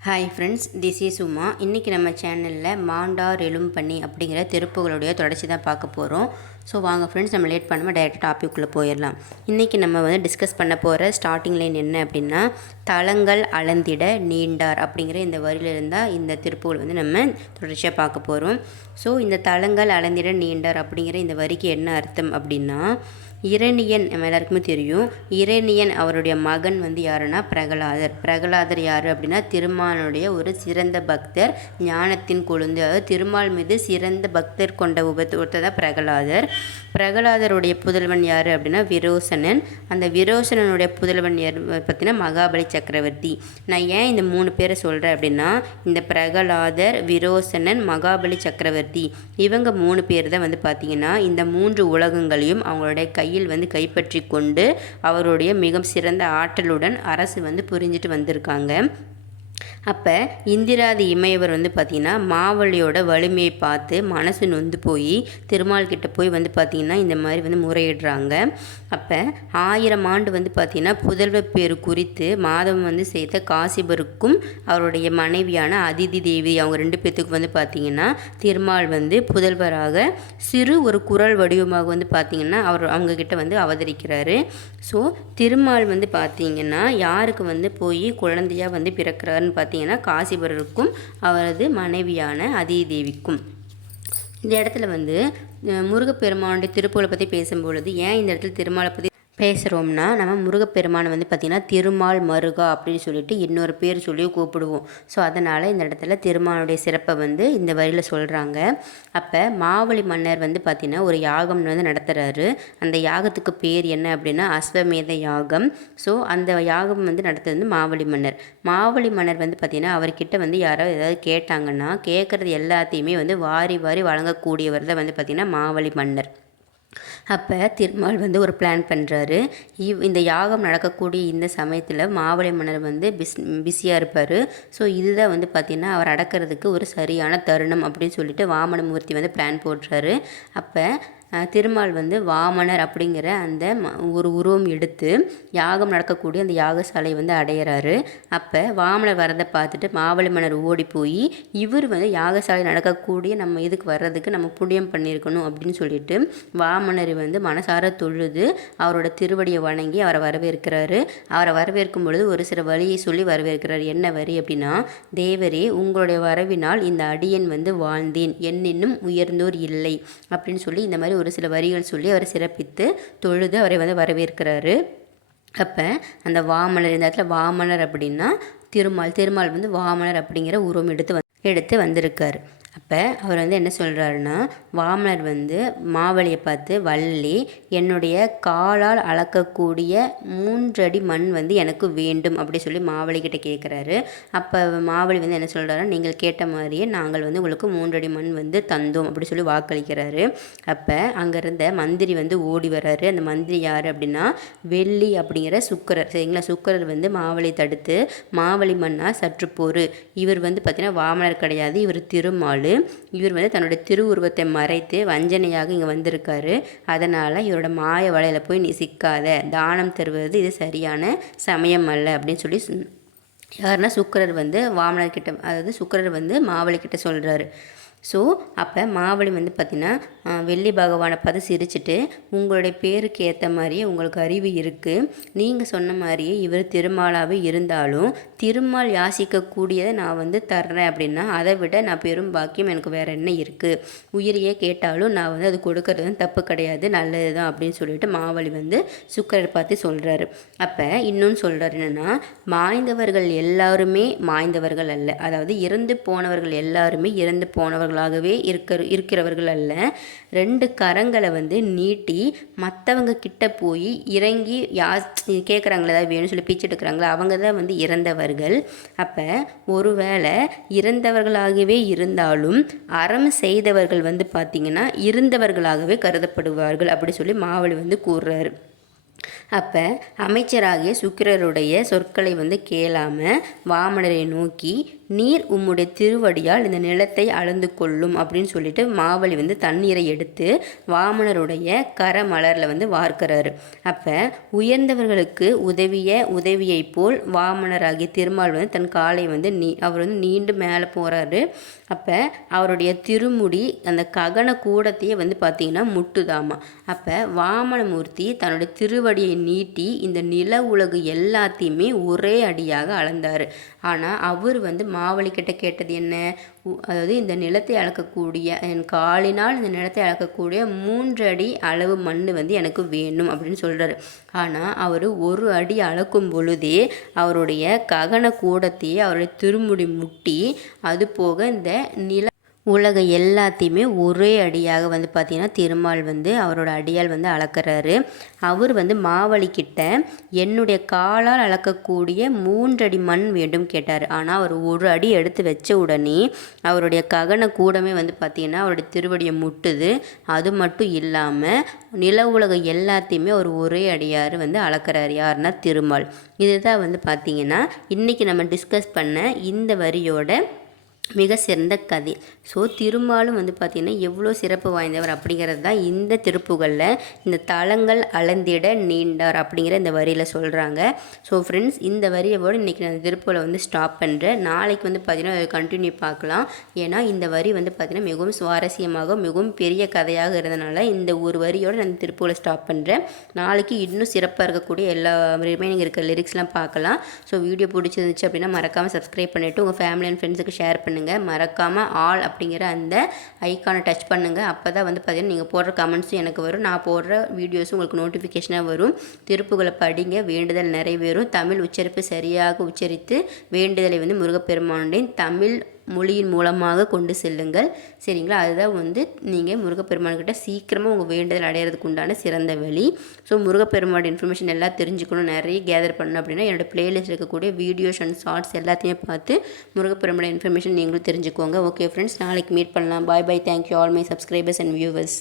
Hi friends this is Uma இன்றைக்கி நம்ம சேனலில் மாண்டார் எலும்பண்ணி அப்படிங்கிற திருப்புகளுடைய தொடர்ச்சி தான் பார்க்க போகிறோம் ஸோ வாங்க ஃப்ரெண்ட்ஸ் நம்ம லேட் பண்ணாமல் டைரெக்டாக டாபிக்குள்ளே போயிடலாம் இன்றைக்கி நம்ம வந்து டிஸ்கஸ் பண்ண போகிற ஸ்டார்டிங் லைன் என்ன அப்படின்னா தளங்கள் அளந்திட நீண்டார் அப்படிங்கிற இந்த வரியில இருந்தால் இந்த திருப்புகள் வந்து நம்ம தொடர்ச்சியாக பார்க்க போகிறோம் ஸோ இந்த தளங்கள் அளந்திட நீண்டார் அப்படிங்கிற இந்த வரிக்கு என்ன அர்த்தம் அப்படின்னா இரணியன் நம்ம எல்லாருக்குமே தெரியும். இரணியன் அவருடைய மகன் வந்து யாருன்னா பிரகலாதர். பிரகலாதர் யார் அப்படின்னா திருமாலுடைய ஒரு சிறந்த பக்தர் ஞானத்தின் கொழுந்து. அதாவது திருமால் மீது சிறந்த பக்தர் கொண்ட உபத்தொருத்தர் தான் பிரகலாதர். பிரகலாதருடைய புதல்வன் யார் அப்படின்னா விரோசனன். அந்த விரோசனனுடைய புதல்வன் யார் பார்த்தீங்கன்னா மகாபலி சக்கரவர்த்தி. நான் ஏன் இந்த மூணு பேரை சொல்கிறேன் அப்படின்னா இந்த பிரகலாதர் விரோசனன் மகாபலி சக்கரவர்த்தி இவங்க மூணு பேர் தான் வந்து பார்த்திங்கன்னா இந்த மூன்று உலகங்களையும் அவங்களுடைய கை கையில் வந்து கைப்பற்றி கொண்டு அவருடைய மிக சிறந்த ஆற்றலுடன் அரசு வந்து புரிஞ்சிட்டு வந்திருக்காங்க. அப்போ இந்திராதி இமையவர் வந்து பார்த்திங்கன்னா மாவழியோட வலிமையை பார்த்து மனசு நொந்து போய் திருமால் கிட்ட போய் வந்து பார்த்திங்கன்னா இந்த மாதிரி வந்து முறையிடுறாங்க. அப்போ ஆயிரம் ஆண்டு வந்து பார்த்திங்கன்னா புதல்வர் பேர் குறித்து மாதவம் வந்து செய்த காசிபருக்கும் அவருடைய மனைவியான அதிதி தேவி அவங்க ரெண்டு பேர்த்துக்கு வந்து பார்த்திங்கன்னா திருமால் வந்து புதல்வராக சிறு ஒரு குரல் வடிவமாக வந்து பார்த்திங்கன்னா அவர் அவங்கக்கிட்ட வந்து அவதரிக்கிறாரு. ஸோ திருமால் வந்து பார்த்திங்கன்னா யாருக்கு வந்து போய் குழந்தையாக வந்து பிறக்கிறாருன்னு பார்த்தீங்கன்னா காசிபரருக்கும் அவரது மனைவியான அதிதேவிக்கும். இந்த இடத்துல வந்து முருகப்பெருமானுடைய திருப்புகளை பற்றி பேசும்பொழுது ஏன் இந்த இடத்துல திருமாலை பற்றி பேசுகிறோம்னா நம்ம முருகப்பெருமானை வந்து பார்த்திங்கன்னா திருமால் மருகா அப்படின்னு சொல்லிட்டு இன்னொரு பேர் சொல்லி கூப்பிடுவோம். ஸோ அதனால் இந்த இடத்துல திருமாலுடைய சிறப்பை வந்து இந்த வரியில் சொல்கிறாங்க அப்போ மாவழி மன்னர் வந்து பார்த்திங்கன்னா ஒரு யாகம் வந்து நடத்துகிறாரு அந்த யாகத்துக்கு பேர் என்ன அப்படின்னா அஸ்வமேத யாகம். ஸோ அந்த யாகம் வந்து நடத்துறது வந்து மாவழி மன்னர். மாவழி மன்னர் வந்து பார்த்திங்கன்னா அவர்கிட்ட வந்து யாராவது ஏதாவது கேட்டாங்கன்னா கேட்குறது எல்லாத்தையுமே வந்து வாரி வாரி வழங்கக்கூடியவர் தான் வந்து பார்த்திங்கன்னா மாவழி மன்னர். அப்போ திருமால் வந்து ஒரு பிளான் பண்ணுறாரு இவ் இந்த யாகம் நடக்கக்கூடிய இந்த சமயத்தில் மாவளி மன்னர் வந்து பிஸ் பிஸியாக இருப்பார். ஸோ இதுதான் வந்து பார்த்திங்கன்னா அவர் அடக்கிறதுக்கு ஒரு சரியான தருணம் அப்படின்னு சொல்லிட்டு வாமனமூர்த்தி வந்து பிளான் போடுறாரு. அப்போ திருமால் வந்து வாமனர் அப்படிங்கிற அந்த ஒரு உருவம் எடுத்து யாகம் நடக்கக்கூடிய அந்த யாகசாலை வந்து அடையிறாரு. அப்போ வாமனர் வரதை பார்த்துட்டு மாவழி மன்னர் ஓடி போய் இவர் வந்து யாகசாலை நடக்கக்கூடிய நம்ம இதுக்கு வர்றதுக்கு நம்ம புண்ணியம் பண்ணியிருக்கணும் அப்படின்னு சொல்லிட்டு வாமனர் வந்து மனசார தொழுது அவரோட திருவடியை வணங்கி அவரை வரவேற்கிறாரு. அவரை வரவேற்கும் பொழுது ஒரு சில வழியை சொல்லி வரவேற்கிறார். என்ன வரி அப்படின்னா தேவரே உங்களுடைய வரவினால் இந்த அடியன் வந்து வாழ்ந்தேன். என்னென்னும் உயர்ந்தோர் இல்லை. அப்படின்னு சொல்லி இந்த மாதிரி ஒரு சில வரிகள் சொல்லி அவரை சிறப்பித்து தொழுது அவரை வந்து வரவேற்கிறாரு. அப்போ அந்த வாமனர் இந்த இடத்துல வாமனர் அப்படின்னா திருமால் திருமால் வந்து வாமனர் அப்படிங்கிற உருவம் எடுத்து வந் எடுத்து வந்திருக்கார். அப்போ அவர் வந்து என்ன சொல்கிறாருன்னா வாமனர் வந்து மாவழியை பார்த்து வள்ளி என்னுடைய காலால் அளக்கக்கூடிய மூன்றடி மண் வந்து எனக்கு வேண்டும் அப்படி சொல்லி மாவழிக்கிட்ட கேட்குறாரு அப்போ மாவழி வந்து என்ன சொல்கிறாரு நீங்கள் கேட்ட மாதிரியே நாங்கள் வந்து உங்களுக்கு மூன்றடி மண் வந்து தந்தோம் அப்படி சொல்லி வாக்களிக்கிறாரு. அப்போ அங்கேருந்த மந்திரி வந்து ஓடி வர்றாரு. அந்த மந்திரி யார் அப்படின்னா வெள்ளி அப்படிங்கிற சுக்கரர். சரிங்களா? சுக்கரர் வந்து மாவழி தடுத்து மாவழி மண்ணா சற்று போர் இவர் வந்து பார்த்திங்கன்னா வாமனர் கிடையாது. இவர் திருமால். இவர் வந்து தன்னோட திருவுருவத்தை மறைத்து வஞ்சனையாக இங்கே வந்திருக்காரு. அதனால் இவரோட மாய வலையில் போய் நீ சிக்காத தானம் தருவது இது சரியான சமயம் அல்ல அப்படின்னு சொல்லி யாருன்னா சுக்கரர் வந்து வாமனர்கிட்ட அதாவது சுக்கரர் வந்து மாவளி கிட்ட சொல்கிறாரு ஸோ அப்போ மாவழி வந்து பார்த்திங்கன்னா வெள்ளி பகவானை பார்த்து சிரிச்சுட்டு உங்களுடைய பேருக்கு ஏற்ற மாதிரியே உங்களுக்கு அறிவு இருக்குது நீங்கள் சொன்ன மாதிரியே இவர் திருமாலாகவே இருந்தாலும் திருமால் யாசிக்கக்கூடியதை நான் வந்து தர்றேன் அப்படின்னா அதை விட நான் பெரும் பாக்கியம் எனக்கு வேறு என்ன இருக்குது உயிரையே கேட்டாலும் நான் வந்து அது கொடுக்கறது தப்பு கிடையாது நல்லது தான் அப்படின்னு சொல்லிட்டு மாவழி வந்து சுக்கரர் பார்த்து சொல்கிறாரு அப்போ இன்னொன்று சொல்கிறார் என்னென்னா மாய்ந்தவர்கள் எல்லாருமே மாய்ந்தவர்கள் அல்ல. அதாவது இறந்து போனவர்கள் எல்லாருமே இறந்து போனவர்கள் இருக்கிறவர்களாகவே இருக்க இருக்கிறவர்கள் அல்ல. ரெண்டு கரங்களை வந்து நீட்டி மற்றவங்க கிட்ட போய் இறங்கி யா கேட்குறாங்களே ஏதாவது வேணும்னு சொல்லி பிச்சு எடுக்கிறாங்களா அவங்க தான் வந்து இறந்தவர்கள். அப்போ ஒருவேளை இறந்தவர்களாகவே இருந்தாலும் அறம் செய்தவர்கள் வந்து பார்த்திங்கன்னா இருந்தவர்களாகவே கருதப்படுவார்கள் அப்படி சொல்லி மாவழி வந்து கூறுறாரு. அப்போ அமைச்சராகிய சுக்கிரருடைய சொற்களை வந்து கேளாமல் வாமனரை நோக்கி நீர் உம்முடைய திருவடியால் இந்த நிலத்தை அளந்து கொள்ளும் அப்படின்னு சொல்லிட்டு மாவழி வந்து தண்ணீரை எடுத்து வாமனருடைய கர மலரில் வந்து வார்க்கிறாரு. அப்போ உயர்ந்தவர்களுக்கு உதவிய உதவியைப் போல் வாமனராகிய திருமால் வந்து தன் காலை வந்து நீ அவர் வந்து நீண்டு மேலே போகிறாரு அப்போ அவருடைய திருமுடி அந்த ககன கூடத்தையே வந்து பார்த்திங்கன்னா முட்டுதாமா. அப்போ வாமனமூர்த்தி தன்னுடைய திருவடியை நீட்டி இந்த நில உலகு எல்லாத்தையுமே ஒரே அடியாக அளந்தார். ஆனால் அவர் வந்து மாவழிக்கிட்ட கேட்டது என்ன? அதாவது இந்த நிலத்தை அளக்கக்கூடிய என் காலினால் இந்த நிலத்தை அளக்கக்கூடிய மூன்று அடி அளவு மண் வந்து எனக்கு வேணும் அப்படின்னு சொல்கிறாரு ஆனால் அவர் ஒரு அடி அளக்கும் பொழுதே அவருடைய ககன கூடத்தையே அவருடைய திருமுடி முட்டி அது போக இந்த நில உலக எல்லாத்தையுமே ஒரே அடியாக வந்து பார்த்திங்கன்னா திருமால் வந்து அவரோட அடியால் வந்து அளக்கிறாரு. அவர் வந்து மாவழிக்கிட்ட என்னுடைய காலால் அளக்கக்கூடிய மூன்றடி மண் வேண்டும் கேட்டார். ஆனால் அவர் ஒரு அடி எடுத்து வச்ச உடனே அவருடைய ககன கூடமே வந்து பார்த்திங்கன்னா அவருடைய திருவடியை முட்டுது. அது மட்டும் இல்லாமல் நில உலகம் எல்லாத்தையுமே அவர் ஒரே அடியார் வந்து அளக்கிறார். யாருன்னா திருமால். இதுதான் வந்து பார்த்திங்கன்னா இன்றைக்கி நம்ம டிஸ்கஸ் பண்ண இந்த வரியோட மிக சிறந்த கதை. ஸோ திருமாலும் வந்து பார்த்திங்கன்னா எவ்வளோ சிறப்பு வாய்ந்தவர் அப்படிங்கிறது தான் இந்த திருப்புகளில் இந்த தளங்கள் அளந்திட நீண்டார் அப்படிங்கிற இந்த வரியில் சொல்கிறாங்க ஸோ ஃப்ரெண்ட்ஸ் இந்த வரியோடு இன்றைக்கி நான் திருப்புகளை வந்து ஸ்டாப் பண்ணுறேன் நாளைக்கு வந்து பார்த்திங்கன்னா கண்டினியூ பார்க்கலாம். ஏன்னா இந்த வரி வந்து பார்த்திங்கன்னா மிகவும் சுவாரஸ்யமாக மிகவும் பெரிய கதையாக இருந்தனால இந்த ஒரு வரியோடு நான் திருப்புகளை ஸ்டாப் பண்ணுறேன் நாளைக்கு இன்னும் சிறப்பாக இருக்கக்கூடிய எல்லா ரிமைனிங் இருக்கிற லிரிக்ஸ்லாம் பார்க்கலாம். ஸோ வீடியோ பிடிச்சிருந்துச்சு அப்படின்னா மறக்காமல் சப்ஸ்கிரைப் பண்ணிவிட்டு உங்கள் ஃபேமிலி அண்ட் ஃப்ரெண்ட்ஸுக்கு ஷேர் பண்ணுங்கள் பண்ணுங்கள் மறக்காமல் ஆல் அப்படிங்கிற அந்த ஐக்கானை டச் பண்ணுங்கள் அப்போ தான் வந்து பார்த்திங்கன்னா நீங்கள் போடுற கமெண்ட்ஸும் எனக்கு வரும். நான் போடுற வீடியோஸும் உங்களுக்கு நோட்டிஃபிகேஷனாக வரும். திருப்புகளை படிங்க. வேண்டுதல் நிறைவேறும். தமிழ் உச்சரிப்பு சரியாக உச்சரித்து வேண்டுதலை வந்து முருகப்பெருமானுடைய தமிழ் மொழியின் மூலமாக கொண்டு செல்லுங்கள். சரிங்களா? அதுதான் வந்து நீங்கள் முருகப்பெருமான்கிட்ட சீக்கிரமாக உங்கள் வேண்டுதல் அடையிறதுக்கு உண்டான சிறந்த வழி. ஸோ முருகப்பெருமானோட இன்ஃபர்மேஷன் எல்லாம் தெரிஞ்சுக்கணும். நிறைய கேதர் பண்ணணும் அப்படின்னா என்னோடய பிளேலிஸ்ட் இருக்கக்கூடிய வீடியோஸ் அண்ட் ஷார்ட்ஸ் எல்லாத்தையுமே பார்த்து முருகப்பெருமானோட இன்ஃபர்மேஷன் நீங்களும் தெரிஞ்சுக்கோங்க. ஓகே ஃப்ரெண்ட்ஸ் நாளைக்கு மீட் பண்ணலாம். Bye bye thank you all my subscribers and viewers